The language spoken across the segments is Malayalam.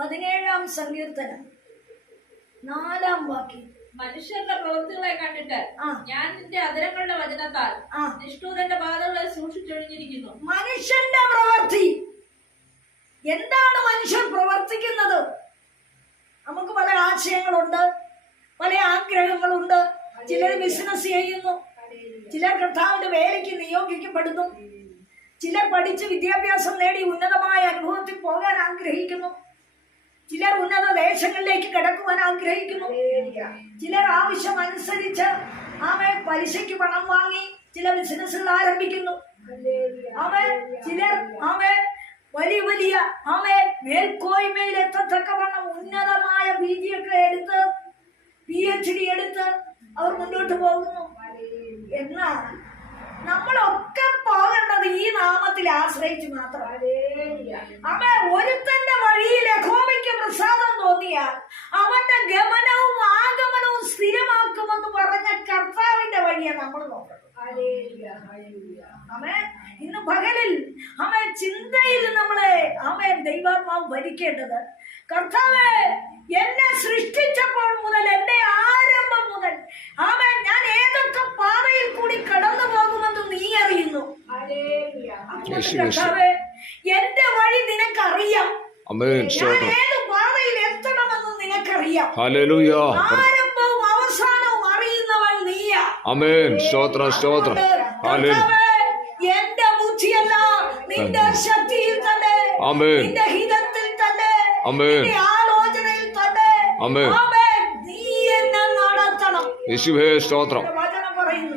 പതിനേഴാം സങ്കീർത്തനം. നാലാം വാക്യം. മനുഷ്യരുടെ പ്രവൃത്തികളെ കണ്ടിട്ട് ആ. ഞാൻ നിന്റെ അതിരങ്ങളുടെ വചനത്താൽ ആ. നിഷ്ഠൂരന്റെ പാതകളെ സൂക്ഷിച്ചൊഴിഞ്ഞിരിക്കുന്നു. മനുഷ്യന്റെ പ്രവൃത്തി. എന്താണ് മനുഷ്യർ പ്രവർത്തിക്കുന്നത്? നമുക്ക് പല ആശയങ്ങളുണ്ട് പല ആഗ്രഹങ്ങളുണ്ട്. ചിലർ ബിസിനസ് ചെയ്യുന്നു. ചിലർ കർത്താവിന്റെ വേലയ്ക്ക് നിയോഗിക്കപ്പെടുന്നു. ചിലർ പഠിച്ച് വിദ്യാഭ്യാസം നേടി ഉന്നതമായ അനുഭവത്തിൽ പോകാൻ ആഗ്രഹിക്കുന്നു. ചിലർ ഉന്നത ദേശങ്ങളിലേക്ക് കിടക്കുവാൻ ആഗ്രഹിക്കുന്നു. ചിലർ ആവശ്യം അനുസരിച്ച് ആമെ പലിശയ്ക്ക് പണം വാങ്ങി ചില ബിസിനസ്സുകൾ ആരംഭിക്കുന്നു. ആമേ ചിലർ ആമേ വലിയ വലിയ ആമേ മേൽക്കോയ്മയിൽ എത്തത്തക്കവണ്ണം ഉന്നതമായ പി ജി ഒക്കെ എടുത്ത് പി എച്ച് ഡി എടുത്ത് അവർ മുന്നോട്ട് പോകുന്നു. എന്നാൽ നമ്മളൊക്കെ പോകേണ്ടത് ഈ നാമത്തിൽ ആശ്രയിച്ച് മാത്രം. അവ ഒരുത്തന്റെ വഴിയിൽ യഹോവയ്ക്ക് ഇന്ന് പകലിൽ അമേ ചിന്തയിൽ നമ്മളെ അമേ ദൈവാത്മാവ് ഭരിക്കേണ്ടത് കർത്താവേ എന്നെ സൃഷ്ടിച്ചപ്പോൾ മുതൽ എന്റെ ആരംഭം മുതൽ ആമേ ഞാൻ ഏതൊക്കെ പാതയിൽ കൂടി കടന്നു പോകുമെന്ന് നീ അറിയുന്നു. കർത്താവേ എന്റെ വഴി നിനക്കറിയാം. ഞാൻ ഏത് പാതയിൽ എത്തണമെന്ന് നിനക്കറിയാം. ഹല്ലേലൂയ ആരംഭവും അവസാനവും അറിയുന്നവൻ നീയാ. അമേൻ സ്തോത്രം സ്തോത്രം. എന്റെ ബുദ്ധിയല്ല നിന്റെ ശക്തിയിൽ തന്നെ നിന്റെ ഹിതത്തിൽ തന്നെ നിന്റെ ആലോചനയിൽ തന്നെ. നീ എന്നെ നടത്തണം. യേശുവേ സ്തോത്രം. നിന്റെ വചനം പറയുന്നു.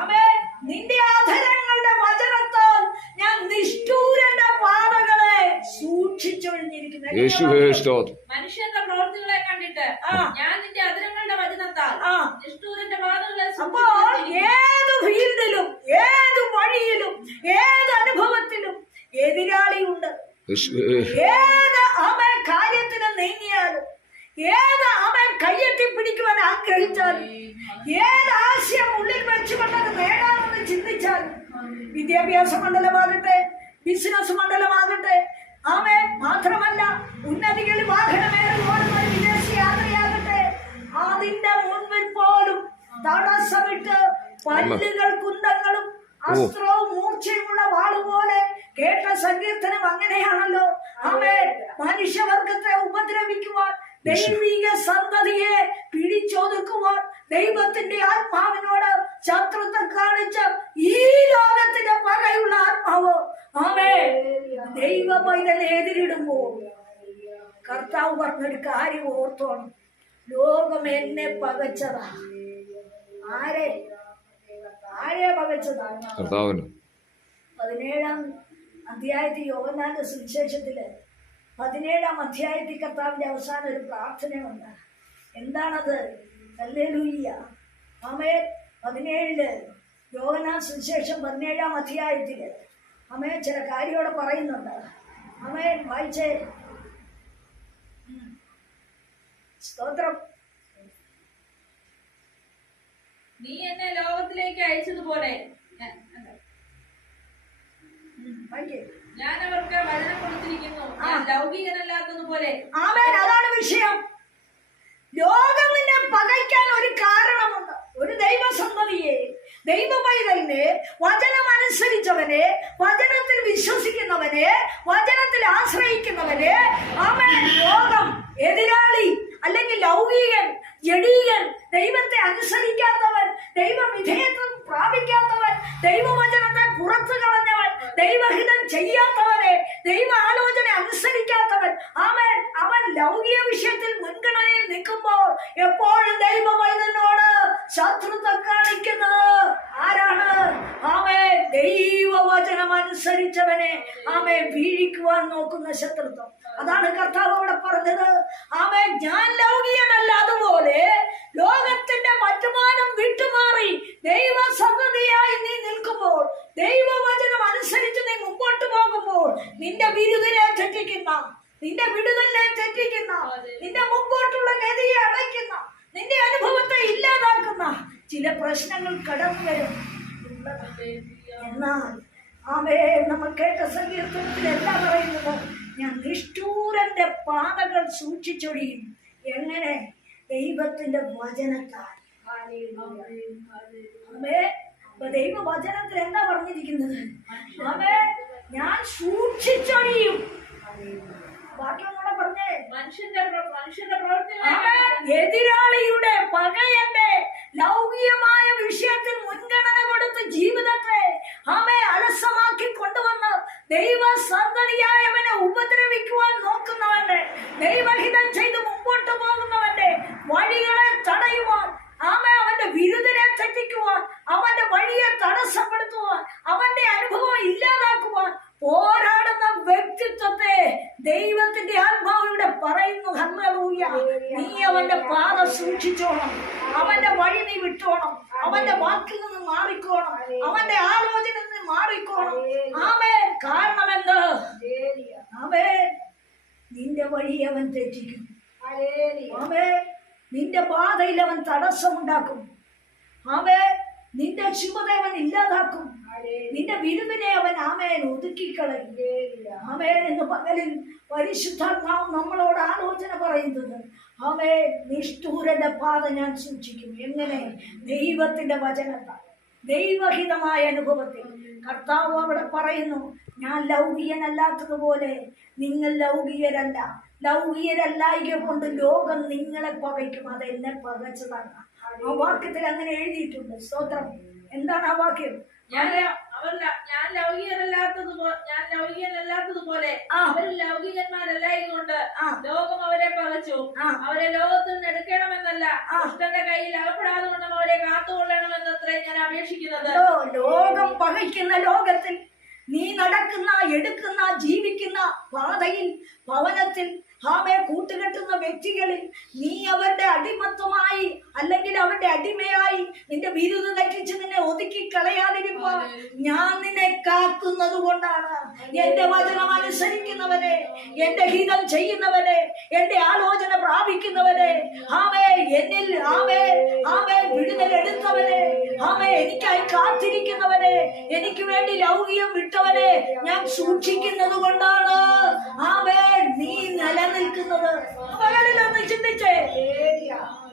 ആമേൻ. നിന്റെ ആധരങ്ങളുടെ വചനത്താൽ ഞാൻ നിഷ്ഠൂരന്റെ പാതകളെ സൂക്ഷിച്ചൊഴിഞ്ഞിരിക്കുന്നു യേശുവേ സ്തോത്രം. മനുഷ്യരുടെ പ്രവൃത്തികളെ കണ്ടിട്ട് ഞാൻ നിന്റെ അതിരങ്ങളുടെ വചനത്താൽ നിഷ്ഠൂരന്റെ പാതകളെ അപ്പോൾ ഏത് വഴിയിലും ഏത് അനുഭവത്തിലും എതിരാളിയുണ്ട്. ഏത് അവൻ കാര്യത്തിന് നീങ്ങിയാലും ഏത് അവൻ കയ്യെത്തി പിടിക്കുവാൻ ആഗ്രഹിച്ചാലും ഏത് ആശയം ഉള്ളിൽ വെച്ചുകൊണ്ടത് നേടാമെന്ന് ചിന്തിച്ചാലും വിദ്യാഭ്യാസ മണ്ഡലമാകട്ടെ ബിസിനസ് മണ്ഡലമാകട്ടെ ആമേ മാത്രമല്ല ഉന്നതികളിൽ വാഹനമേറുന്ന വിദേശ യാത്രയാകട്ടെ അതിന്റെ മുൻപിൽ പോലും തടസ്സമിട്ട് പല്ലുകൾ അസ്ത്രവും മൂർച്ചയുമുള്ള വാളുപോലെ കേട്ട സങ്കീർത്തനം അങ്ങനെയാണല്ലോ. അവേ മനുഷ്യവർഗത്തെ ഉപദ്രവിക്കുവാൻ ദൈവിക സന്തതിയെ പിടിച്ചൊതുക്കുവാൻ ദൈവത്തിന്റെ ആത്മാവിനോട് ശത്രുത്വം കാണിച്ച ഈ ലോകത്തിന്റെ പകയുള്ള ആത്മാവ്. അവേ ദൈവ പൈതൽ എതിരിടുമ്പോൾ കർത്താവ് പറഞ്ഞൊരു കാര്യം ഓർത്തോണം. ലോകം എന്നെ പകച്ചതാ. ആരെ? കർത്താവിന്. പതിനേഴാം അധ്യായത്തിൽ യോഗനാന്റെ സുവിശേഷത്തിൽ പതിനേഴാം അധ്യായത്തിൽ കർത്താവിന്റെ അവസാനം ഒരു പ്രാർത്ഥനയുണ്ട് എന്താണത്? കല്ലേലൂയ്യ അമേ പതിനേഴിൽ യോഗനാ സുവിശേഷം പതിനേഴാം അധ്യായത്തിൽ അമേ ചില കാര്യോടെ പറയുന്നുണ്ട്. അമേ വായിച്ചേ. സ്തോത്രം നീ എന്നെ അയച്ചതുപോലെ ഞാൻ- അവർക്ക് വചനം കൊടുത്തിരിക്കുന്നു. ലൗകികനല്ലാത്തതുപോലെ. ആമേൻ. അതാണ് വിഷയം. ലോകം നിന്നെ പകയ്ക്കാൻ ഒരു കാരണമുണ്ട്. ഒരു ദൈവസന്തതിയെ ദൈവ പൈതലിനെ വചനം അനുസരിച്ചവനെ വചനത്തിൽ വിശ്വസിക്കുന്നവനെ വചനത്തിൽ ആശ്രയിക്കുന്നവനെ അവൻ ലോകം എതിരാളി അല്ലെങ്കിൽ ലൗകികൻ ജഡീകൻ ദൈവത്തെ അനുസരിക്കാത്തവൻ ദൈവവിധേയത്വം പ്രാപിക്കാത്തവൻ ദൈവവചനത്തെ പുറത്തു കളഞ്ഞവൻ ദൈവഹിതം ചെയ്യാത്തവനെ ദൈവ ആലോചന അനുസരിക്കാത്തവൻ. അവൻ അവൻ ലൗകിക വിഷയത്തിൽ മുൻഗണനയിൽ നിൽക്കുമ്പോൾ എപ്പോഴും ദൈവ പൈതലിനോട് ശത്രുത്വം കാണിക്കുന്നത് ആരാണ്? ആമേ ദൈവവചനം അനുസരിച്ചവനെ ആമേ വീഴിക്കുവാൻ നോക്കുന്ന ശത്രുത്വം. അതാണ് കർത്താവ് അവിടെ പറഞ്ഞത്. ആമേ ഞാൻ ലൗകികനല്ല അതുപോലെ ലോകത്തിന്റെ മറ്റുമാനം വിട്ടുമാറി ദൈവ സന്തതിയായി നീ നിൽക്കുമ്പോൾ ദൈവവചനം അനുസരിച്ച് നീ മുമ്പോട്ട് പോകുമ്പോൾ നിന്റെ ബിരുദിനെ തെറ്റിക്കുന്ന നിന്റെ വിടുതലിനെ തെറ്റിക്കുന്ന നിന്റെ മുമ്പോട്ടുള്ള ഗതിയെ അടയ്ക്കുന്ന നിന്റെ അനുഭവത്തെ ഇല്ലാതാക്കുന്ന ചില പ്രശ്നങ്ങൾ കടന്നു വരും എന്നാൽ ആമേ നമ്മൾ കേട്ട സങ്കീർത്തനത്തിൽ എന്താ പറയുന്നത് ഞാൻ നിഷ്ഠൂരന്റെ പാതകൾ സൂക്ഷിച്ചൊഴിയും എങ്ങനെ? ദൈവത്തിന്റെ വചനത്താൽ. അമ്മേ അപ്പൊ ദൈവ വചനത്തിൽ എന്താ പറഞ്ഞിരിക്കുന്നത്? അമ്മേ ഞാൻ സൂക്ഷിച്ചൊഴിയും ബാക്കി ഒന്നുകൂടെ പറഞ്ഞേ. മനുഷ്യന്റെ മനുഷ്യന്റെ എതിരാളിയുടെ എതിരാളിയുടെ പകയന്റെ ലൗകികമായ വിഷയത്തിൽ മുൻഗണന കൊടുത്ത് ജീവിതത്തെ ആമെ അലസമാക്കി കൊണ്ടുവന്ന് ദൈവ സന്തതിയായവനെ ഉപദ്രവിക്കുവാൻ നോക്കുന്നവന്റെ ദൈവഹിതം ചെയ്ത് മുമ്പോട്ട് പോകുന്നവന്റെ വഴികളെ തടയുവാൻ ആമെ അവന്റെ വിരുദ്ധനെ തെറ്റിക്കുവാൻ അവന്റെ വഴിയെ തടസ്സപ്പെടുത്തുവാൻ അവന്റെ അനുഭവം ഇല്ലാതാക്കുവാൻ പോരാടുന്ന വ്യക്തിത്വത്തെ ദൈവത്തിന്റെ ആത്മാവിലൂടെ പറയുന്നു ഹല്ലേലൂയ നീ അവന്റെ പാത സൂക്ഷിച്ചോണം അവന്റെ വഴി നീ വിട്ടോണം അവന്റെ വാക്കിൽ നിന്ന് മാറിക്കോണം അവന്റെ ആലോചന നിന്ന് മാറിക്കോണം ആമേ കാരണമെന്ത് ആമേ നിന്റെ വഴി അവൻ തെറ്റിക്കും ആമേ നിന്റെ പാതയിൽ അവൻ തടസ്സമുണ്ടാക്കും. ആമേ നിന്റെ ശുഭദേവൻ ഇല്ലാതാക്കും. നിന്റെ വിരുവിനെ അവൻ ആമേൻ ഒതുക്കിക്കളയും. ആമേൻ എന്ന് പകലിൽ പരിശുദ്ധാത്മാവ് നമ്മളോട് ആലോചന പറയുന്നത് ആമേ നിഷ്ഠൂരന്റെ പാത ഞാൻ സൂക്ഷിക്കും. എങ്ങനെ? ദൈവത്തിന്റെ വചനത്താൽ. ദൈവഹിതമായ അനുഭവത്തിൽ. കർത്താവ് അവിടെ പറയുന്നു ഞാൻ ലൗകികനല്ലാത്തതുപോലെ നിങ്ങൾ ലൗകികരല്ല. ലൗകികരല്ലായിക കൊണ്ട് ലോകം നിങ്ങളെ പകയ്ക്കും. അത് എന്നെ പകച്ചതാണ്. ആ വാക്യത്തിൽ അങ്ങനെ എഴുതിയിട്ടുണ്ട്. സ്തോത്രം. എന്താണ് ആ വാക്യം? ഞാൻ ഞാൻ അവർ ലൗകികന്മാരല്ലായതുകൊണ്ട് ലോകം അവരെ പകച്ചു. അവരെ ലോകത്തിൽ നിന്ന് എടുക്കണമെന്നല്ല. ദുഷ്ടന്റെ കയ്യിൽ അകപ്പെടാതെ കൊണ്ടും അവരെ കാത്തുകൊള്ളണമെന്നത്രേ ഞാൻ അപേക്ഷിക്കുന്നത്. ലോകം പകയ്ക്കുന്ന ലോകത്തിൽ നീ നടക്കുന്ന എടുക്കുന്ന ജീവിക്കുന്ന പാതയിൽ ഭവനത്തിൽ ആമെ കൂട്ടുകെട്ടുന്ന വ്യക്തികളിൽ നീ അവരുടെ അടിമത്വമായി അവരുടെ അടിമയായി നിന്റെ വിരുന്ന് തെറ്റിച്ച് നിന്നെ ഒതുക്കി കളയാതിരിപ്പാൻ ഞാൻ നിന്നെ കാക്കുന്നത് കൊണ്ടാണ്. എന്റെ വചനം അനുസരിക്കുന്നവനെ എന്റെ ഹിതം ചെയ്യുന്നവനെ എന്റെ ആലോചന പ്രാപിക്കുന്നവനെ. ആമേ എന്നിൽ ആമേ ആമേ വിടുതൽ എടുത്തവനെ. ആമേ എനിക്കായി കാത്തിരിക്കുന്നവനെ. എനിക്ക് വേണ്ടി ലൗകികം വിട്ടവനെ ഞാൻ സൂക്ഷിക്കുന്നത് കൊണ്ടാണ്. ആമേ നീ നിലനിൽക്കുന്നത്. പകലിലൊന്ന് ചിന്തിച്ചേ.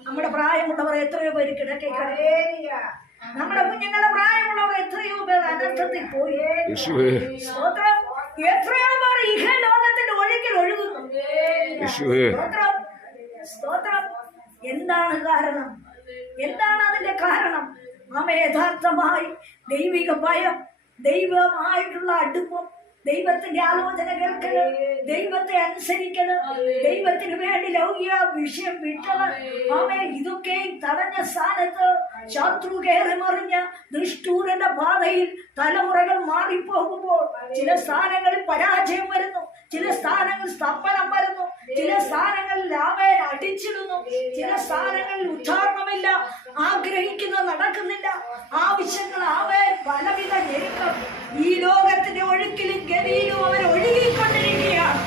നമ്മുടെ പ്രായമുള്ളവർ എത്രയോ പേര് കിടക്കേ നമ്മുടെ കുഞ്ഞുങ്ങളുടെ പ്രായമുള്ളവർ എത്രയോ പേർ അനർത്ഥത്തിൽ പോയി. യേശുവേ. സ്തോത്രം. എത്രയോ പേർ ഇഹ ലോകത്തിന്റെ ഒഴുക്കിൽ ഒഴുകുന്നു. യേശുവേ. സ്തോത്രം. സ്തോത്രം. എന്താണ് കാരണം? എന്താണ് അതിന്റെ കാരണം? നമ്മ യഥാർത്ഥമായി ദൈവിക ഭയം ദൈവമായിട്ടുള്ള അടുപ്പം ദൈവത്തിന്റെ ആലോചന കേൾക്കണം. ദൈവത്തെ അനുസരിക്കണം. ദൈവത്തിന് വേണ്ടി ലൗകിക വിഷയം വിട്ടവർ ആമേ ഇതൊക്കെ സ്ഥാനത്ത് ശത്രു കയറി മറിഞ്ഞ ദുഷ്ടൂരന്റെ പാതയിൽ തലമുറകൾ മാറിപ്പോകുമ്പോൾ ചില സ്ഥാനങ്ങളിൽ പരാജയം വരുന്നു ചില സ്ഥാനങ്ങളിൽ സ്തംഭനം വരുന്നു ചില സ്ഥാനങ്ങളിൽ ആമേൻ അടിച്ചിടുന്നു ചില സ്ഥാനങ്ങളിൽ ഉദ്ധാരണമില്ല ആഗ്രഹിക്കുന്ന നടക്കുന്നില്ല ആവശ്യങ്ങൾ ആവേ പലവിധ ഞെരുക്കം. ഈ ലോകത്തിന്റെ ഒഴുക്കിലും ഗതിയിലും അവർ ഒഴുകിക്കൊണ്ടിരിക്കുകയാണ്.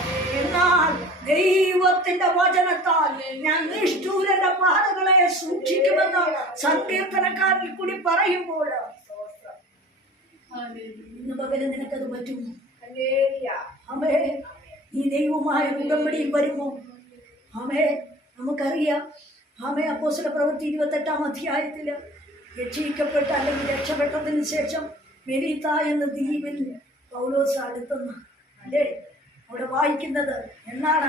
ദൈവത്തിന്റെ വചനത്താൽ ഞാൻ നിഷ്ഠൂരന്റെ പാതകളെ സൂക്ഷിക്കുമെന്ന് സങ്കീർത്തനക്കാരിൽ കൂടി പറയുമ്പോൾ. ഇന്ന് പകരം നിനക്കത് പറ്റുമോ അമേ ഈ ദൈവമായ ഉടമ്പടിയിൽ വരുമോ? അമേ നമുക്കറിയാം. അമേ അപ്പോസിലെ പ്രവൃത്തി ഇരുപത്തെട്ടാം അധ്യായത്തിൽ രക്ഷിക്കപ്പെട്ട അല്ലെങ്കിൽ രക്ഷപ്പെട്ടതിന് ശേഷം മെരീത്ത എന്ന ദ്വീപിൽ പൗലോസ് അടുത്തുന്ന. അല്ലേ? അവിടെ വായിക്കുന്നത് എന്നാണ്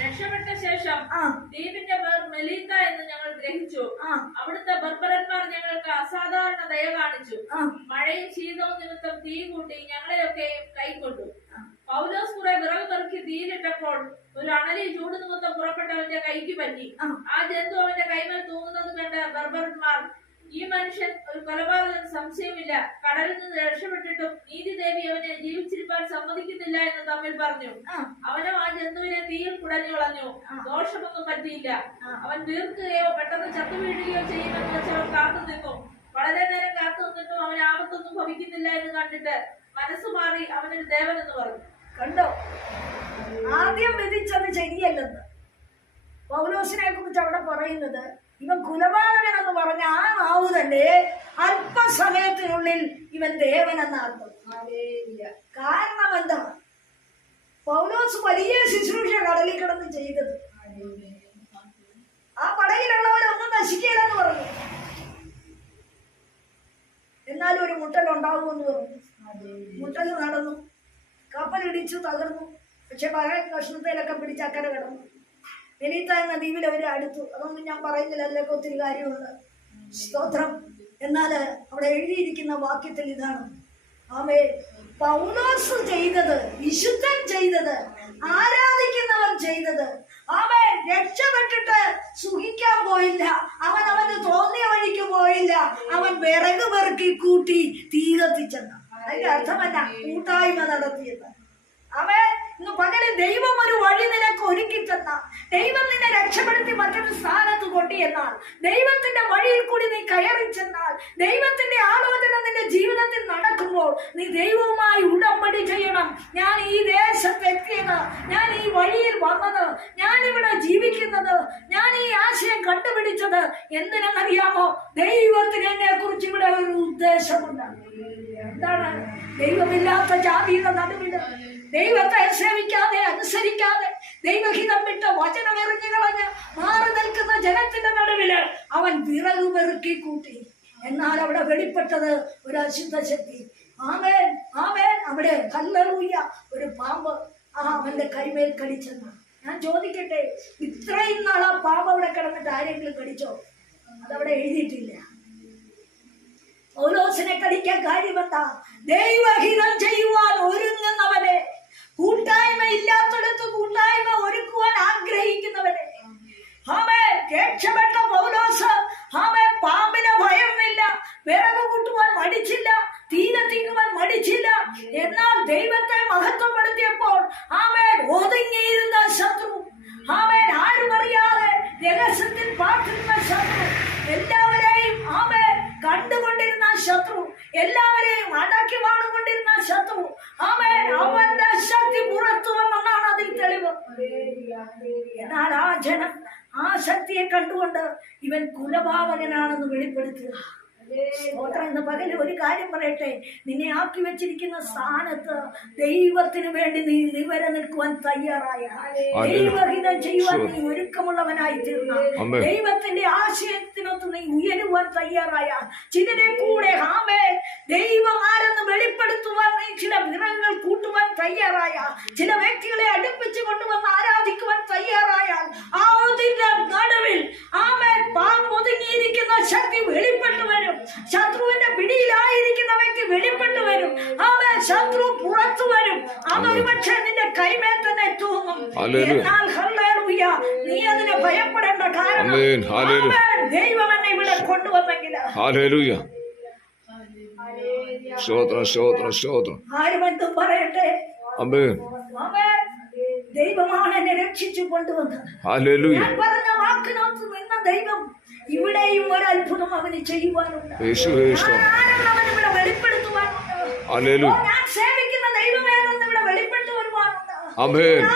രക്ഷപ്പെട്ട ശേഷം ആ. ദ്വീപിന്റെ പേർ മെലീത്ത എന്ന് ഞങ്ങൾ ഗ്രഹിച്ചു. ആ. അവിടുത്തെ ബർബരന്മാർ ഞങ്ങൾക്ക് അസാധാരണ ദയ കാണിച്ചു. ആ. മഴയും ശീതവും നിമിത്തം തീ കൂട്ടി ഞങ്ങളെയൊക്കെ കൈക്കൊണ്ടു. പൗലോസ് കുറെ വിറവ് പെറുക്കി തീയിലിട്ടപ്പോൾ ഒരു അണലി ചൂട് നിമിത്തം പുറപ്പെട്ടവന്റെ കൈക്ക് പറ്റി. ആ. ആ ജന്തു അവന്റെ കൈമേൽ തൂങ്ങുന്നത് കണ്ട ബർബരന്മാർ ഈ മനുഷ്യൻ ഒരു കൊലപാതകൻ സംശയമില്ല. കടലിൽ നിന്ന് രക്ഷപ്പെട്ടിട്ടും നീതി ദേവി അവനെ ജീവിച്ചിരിക്കാൻ സമ്മതിക്കുന്നില്ല എന്ന് തമ്മിൽ പറഞ്ഞു. അവനും ആ ജന്തുവിനെ തീയിൽ കുടഞ്ഞു കളഞ്ഞു. ദോഷമൊന്നും പറ്റിയില്ല. അവൻ തീർക്കുകയോ പെട്ടെന്ന് ചത്തുവീഴുകയോ ചെയ്യുമെന്ന് വെച്ചവൻ കാത്തു നിന്നു. വളരെ നേരം കാത്തു നിന്നിട്ടും അവൻ ആപത്തൊന്നും ഭവിക്കുന്നില്ല എന്ന് കണ്ടിട്ട് മനസ്സ് മാറി അവനൊരു ദേവൻ എന്ന് പറഞ്ഞു. കണ്ടോ? ആദ്യം വിധിച്ചത് ശരിയല്ലെന്ന്. പൗലോസിനെ കുറിച്ച് അവിടെ പറയുന്നത് ഇവൻ കുലപാതകൻ എന്ന് പറഞ്ഞ ആ നാവ് തന്നെ അല്പസമയത്തിനുള്ളിൽ ഇവൻ ദേവൻ എന്നർത്ഥം കാരണം എന്താ പൗലോസ് വലിയ ശുശ്രൂഷ കടലിൽ കിടന്ന് ചെയ്തത്. ആ പടയിലുള്ളവരൊന്നും നശിക്കില്ലെന്ന് പറഞ്ഞു. എന്നാലും ഒരു മുട്ടൽ ഉണ്ടാവുമെന്ന് പറഞ്ഞു. മുട്ടൽ നടന്നു. കപ്പലിടിച്ചു തകർന്നു. പക്ഷെ പഴയ കഷ്ണത്തിലൊക്കെ പിടിച്ച് അക്കരെ കിടന്നു. വെനീത്ത എന്ന അവർ അടുത്തു. അതൊന്നും ഞാൻ പറയുന്നില്ല അതിലൊക്കെ ഒത്തിരി കാര്യമുണ്ട്. സ്തോത്രം. എന്നാൽ അവിടെ എഴുതിയിരിക്കുന്ന വാക്യത്തിൽ ഇതാണ്. ആമേ പൗലോസ് ചെയ്തത് വിശുദ്ധൻ ചെയ്തത് ആരാധിക്കുന്നവൻ ചെയ്തത്. അവൻ രക്ഷപ്പെട്ടിട്ട് സുഖിക്കാൻ പോയില്ല. അവൻ അവന് തോന്നിയ വഴിക്ക് പോയില്ല. അവൻ വിറക് പെറുക്കി കൂട്ടി തീ കത്തിച്ചെന്ന. അതിന്റെ അർത്ഥമല്ല കൂട്ടായ്മ നടത്തിയത്. അവൻ പകൽ ദൈവം ഒരു വഴി നിനക്ക് ഒരുക്കി ദൈവം നിന്നെ രക്ഷപ്പെടുത്തി മറ്റൊരു സ്ഥാനത്ത് കൊണ്ടുചെന്നാൽ ദൈവത്തിന്റെ വഴിയിൽ കൂടി നീ കയറി ചെന്നാൽ. ദൈവത്തിന്റെ ആലോചന നിന്റെ ജീവിതത്തിൽ നടക്കുമ്പോൾ നീ ദൈവവുമായി ഉടമ്പടി ചെയ്യണം. ഞാൻ ഈ ദേശത്ത് എത്തിയത്. ഞാൻ ഈ വഴിയിൽ വന്നത്. ഞാൻ ഇവിടെ ജീവിക്കുന്നത്. ഞാൻ ഈ ആശയം കണ്ടുപിടിച്ചത്. എന്തിനെന്നറിയാമോ ദൈവത്തിന് എന്നെ കുറിച്ച് ഇവിടെ ഒരു ഉദ്ദേശമുണ്ട്. എന്താണ്? ദൈവമില്ലാത്ത ജാതിയുടെ നടുവിൽ ദൈവത്തെ സേവിക്കാതെ അനുസരിക്കാതെ ദൈവഹിതം വിട്ട് വചനം എറിഞ്ഞു കളഞ്ഞ് മാറി നിൽക്കുന്ന ജനത്തിന്റെ നടുവിൽ അവൻ വിറക് പെറുക്കി കൂട്ടി. എന്നാൽ അവിടെ വെളിപ്പെട്ടത് ഒരു അശുദ്ധ ശക്തി. ആമേൻ ആമേൻ. അവിടെ കല്ലറൂയ ഒരു പാമ്പ്. ആ അവന്റെ കൈമേൽ കടിച്ചെന്ന് ഞാൻ ചോദിക്കട്ടെ ഇത്രയും നാൾ ആ പാമ്പ് അവിടെ കിടന്നിട്ട് ആരെങ്കിലും കടിച്ചോ? അതവിടെ എഴുതിയിട്ടില്ല. ഓലോസിനെ കടിക്കാൻ കാര്യമെന്താ? ദൈവഹിതം ചെയ്യുവാൻ ഒരുങ്ങുന്നവനെ കൂട്ടായ്മ ഇല്ലാത്തടത്ത് കൂട്ടായ്മ ഒരുക്കുവാൻ ആഗ്രഹിക്കുന്നവനെ. അവൻ രക്ഷപ്പെട്ട പൗലോസ് അവൻ പാമ്പിനെ ഭയമില്ല വിറക് കൂട്ടുവാൻ മടിച്ചില്ല. തീരത്തിക്കുവാൻ മടിച്ചില്ല. എന്നാൽ ദൈവത്തെ മഹത്വപ്പെടുത്തിയപ്പോൾ ആമേൻ ഒതുങ്ങിയിരുന്ന ശത്രു. ആമേൻ ആരും അറിയാതെ രഹസ്യത്തിൽ പാർത്തിരുന്ന ശത്രു. എല്ലാവരെയും ആമേൻ കണ്ടുകൊണ്ടിരുന്ന ശത്രു. എല്ലാവരെയും അടക്കി വാണുകൊണ്ടിരുന്ന ശത്രു. ആമേൻ വന്നെന്നാണ് തെളിവ് എന്നാൽ ആ ജനം ആ ശക്തിയെ കണ്ടുകൊണ്ട് ഇവൻ കുലപാവകനാണെന്ന് വെളിപ്പെടുത്തുക സ്തോത്രം ഇന്ന് പകൽ ഒരു കാര്യം പറയട്ടെ? നിന്നെ ആക്കി വെച്ചിരിക്കുന്ന സ്ഥാനത്ത് ദൈവത്തിന് വേണ്ടി നീ നിവര നിൽക്കുവാൻ തയ്യാറായ. ദൈവഹിതം ചെയ്യുവാൻ നീ ഒരുക്കമുള്ളവനായി തീർന്ന. ദൈവത്തിന്റെ ആശയത്തിനൊത്ത് നീ ഉയരുവാൻ തയ്യാറായ. ചിലരെ കൂടെ ആമേ ദൈവം വെളിപ്പെടുത്തുവാൻ നീ ചില വിറകുകൾ കൂട്ടുവാൻ തയ്യാറായ ചില വ്യക്തികളെ അടുപ്പിച്ചു കൊണ്ടുവന്ന് ആരാധിക്കുവാൻ തയ്യാറായാൽ ആ ഒതിന്റെ നടുവിൽ ആമേ പാമ്പൊതുങ്ങിയിരിക്കുന്ന ശക്തി വെളിപ്പെട്ടു വരും. ശത്രുവിന്റെ പിടിയിലായിരിക്കുന്ന വ്യക്തി വെളിപ്പെട്ടു വരും. ആമേ ശത്രു പുറത്തു വരും. അതൊരു പക്ഷേ നിന്റെ കൈമേൽ തന്നെ തൂങ്ങും. എന്നാൽ നീ അതിനെ ഭയപ്പെടേണ്ട കാരണം. ദൈവം എന്നെ ഇവിടെ കൊണ്ടുവന്നെങ്കിൽ സ്തോത്രം സ്തോത്രം സ്തോത്രം ആരും എന്തും പറയട്ടെ ആമേൻ. ദൈവമാണ് എന്നെ രക്ഷിച്ചു കൊണ്ടുവന്നത്. ഹാലേലൂയ ഞാൻ പറഞ്ഞ വാക്കിനകത്ത് നിന്ന ദൈവം ഇവിടെയും ഒരു അത്ഭുതം അവന് ചെയ്യുവാനുണ്ട്. ഇവിടെ വെളിപ്പെടുത്തുവാനുണ്ട്. ഞാൻ സേവിക്കുന്ന ദൈവമേതെന്ന് ഇവിടെ വെളിപ്പെട്ടു വരുവാനുണ്ട്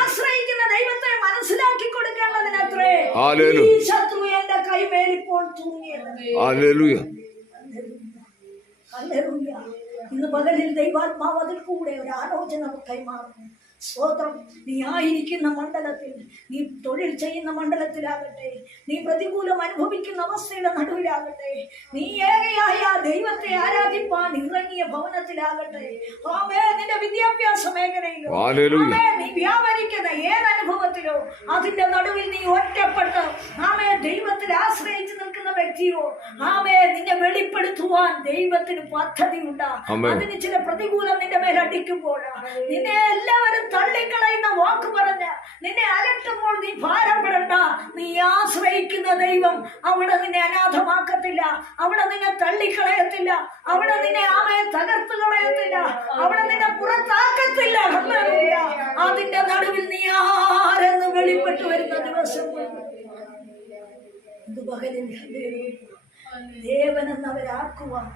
ആശ്രയിക്കുന്ന ദൈവത്തെ മനസ്സിലാക്കി കൊടുക്കേണ്ടതിനത്രേ. ഈ ശത്രു എന്റെ കൈമേലിപ്പോൾ തൂങ്ങിയത്. ഇന്ന് പകലിൽ ദൈവാത്മാവ് അതിൽ കൂടെ ഒരു ആലോചന നമുക്ക് കൈമാറുന്നു സ്തോത്രം. നീ ആയിരിക്കുന്ന മണ്ഡലത്തിൽ നീ തൊഴിൽ ചെയ്യുന്ന മണ്ഡലത്തിലാകട്ടെ നീ പ്രതികൂലം അനുഭവിക്കുന്ന അവസ്ഥയുടെ നടുവിലാകട്ടെ നീ ഏകയായ ദൈവത്തെ ആരാധിപ്പാൻ ഇറങ്ങിയ ഭവനത്തിലാകട്ടെ. ആമേ നിന്റെ വിദ്യാഭ്യാസ മേഖലയിലോ. നീ വ്യാപരിക്കുന്ന ഏത് അനുഭവത്തിലോ അതിന്റെ നടുവിൽ നീ ഒറ്റപ്പെട്ട് ആമേ ദൈവത്തിൽ ആശ്രയിച്ച് നിൽക്കുന്ന വ്യക്തിയോ ആമേ നിന്നെ വെളിപ്പെടുത്തുവാൻ ദൈവത്തിന് പദ്ധതി ഉണ്ടാ അതിന് ചില പ്രതികൂലം നിന്റെ മേൽ അടിക്കുമ്പോൾ നിന്നെ എല്ലാവരും തള്ളിക്കളയുന്ന വാക്ക് പറഞ്ഞ് നിന്നെ അലട്ടുമ്പോൾ നീ ഭാരപ്പെടണ്ട. നീ ആശ്രയിക്കുന്ന ദൈവം അവിടെ നിന്നെ അനാഥമാക്കത്തില്ല. അവിടെ നിന്നെ തള്ളിക്കളയത്തില്ല. അവിടെ നിന്നെ ആമയെ തകർത്ത് കളയത്തില്ല. അവിടെ നിന്നെ പുറത്താക്കത്തില്ല. അതിന്റെ നടുവിൽ നീ ആരെന്ന് വെളിപ്പെട്ടു വരുന്ന ദിവസം എന്നവരാക്കുവാൻ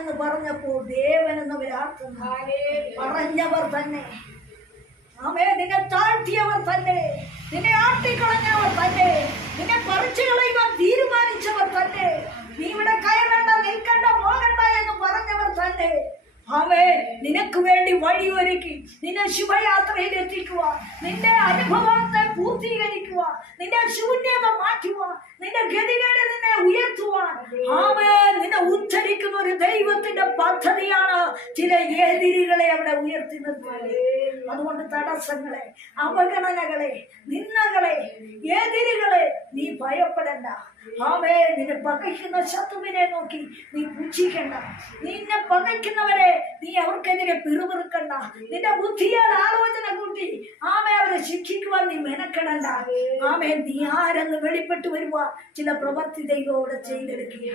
എന്ന് പറഞ്ഞപ്പോൾ ദേവനെന്നവരാക്കുന്ന. പറഞ്ഞവർ തന്നെ. ആമേ നിന്നെ താഴ്ത്തിയവർ തന്നെ. നിന്നെ ആട്ടിക്കളഞ്ഞവർ തന്നെ. നിന്നെ പറിച്ചു കളയുവാൻ തീരുമാനിച്ചവർ തന്നെ. നീ ഇവിടെ കയറണ്ട നിൽക്കണ്ട പോകണ്ട എന്ന് പറഞ്ഞവർ തന്നെ. അവേ നിനക്ക് വേണ്ടി വഴിയൊരുക്കി നിന്നെ ശുഭയാത്രയിൽ എത്തിക്കുക നിന്റെ അനുഭവത്തെ പൂർത്തീകരിക്കുക നിന്റെ ശൂന്യത മാറ്റുക നിന്റെ ഗതികേട് നിന്നെ ഉയർത്തുവാൻ. ആമേ നിന്നെ ഉദ്ധരിക്കുന്ന ഒരു ദൈവത്തിന്റെ പദ്ധതിയാണ് ചില ഏതിരികളെ അവിടെ ഉയർത്തി നിർത്തുന്നത് അതുകൊണ്ട് തടസ്സങ്ങളെ അവഗണനകളെ നിന്നകളെ ഏതിരികളെ നീ ഭയപ്പെടണ്ട. ആമേ നിന്നെ പകയ്ക്കുന്ന ശത്രുവിനെ നോക്കി നീ പുച്ഛിക്കണ്ട. നിന്നെ പകയ്ക്കുന്നവരെ നീ അവർക്കെതിരെ പിറുപിറുക്കണ്ട. നിന്റെ ബുദ്ധിയാൽ ആലോചന കൂട്ടി ആമേ അവരെ ശിക്ഷിക്കുവാൻ നീ മെനക്കെടണ്ട. ആമേ നീ ആരെന്ന് വെളിപ്പെട്ടു വരുക ചില പ്രവർത്തി ദൈവോടെ ചെയ്തെടുക്കുക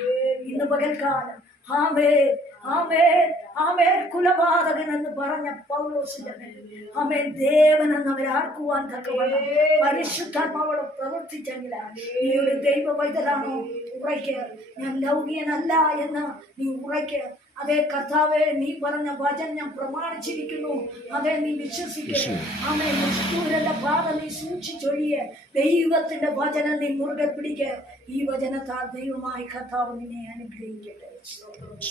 ഇന്ന് പകൽക്കാലം ആമേ ആമേ ആമേ കുലപാതകൻ എന്ന് പറഞ്ഞ പൗലോസിന്റെ ആമേ ദേവൻ എന്ന് അവരെ ആർക്കുവാൻ തക്കവണ്ണം പരിശുദ്ധാത്മാവോട് പ്രവർത്തിച്ചെങ്കിൽ നീ ഒരു ദൈവ വൈദ്യരാണോ ഉറയ്ക്ക്. ഞാൻ ലൗകികനല്ല എന്ന് നീ ഉറയ്ക്ക്. അതേ കർത്താവെ നീ പറഞ്ഞ വചനം ഞാൻ പ്രമാണിച്ചിരിക്കുന്നു. അതെ നീ വിശ്വസിക്കൂരന്റെ ആമേ നിഷ്ഠൂരന്റെ പാത നീ സൂക്ഷിച്ചൊഴിയെ. ദൈവത്തിന്റെ വചനം നീ മുറുകെ പിടിക്കുക ഈ വചനത്താൽ ദൈവമായി കർത്താവ് നിന്നെ അനുഗ്രഹിക്കട്ടെ.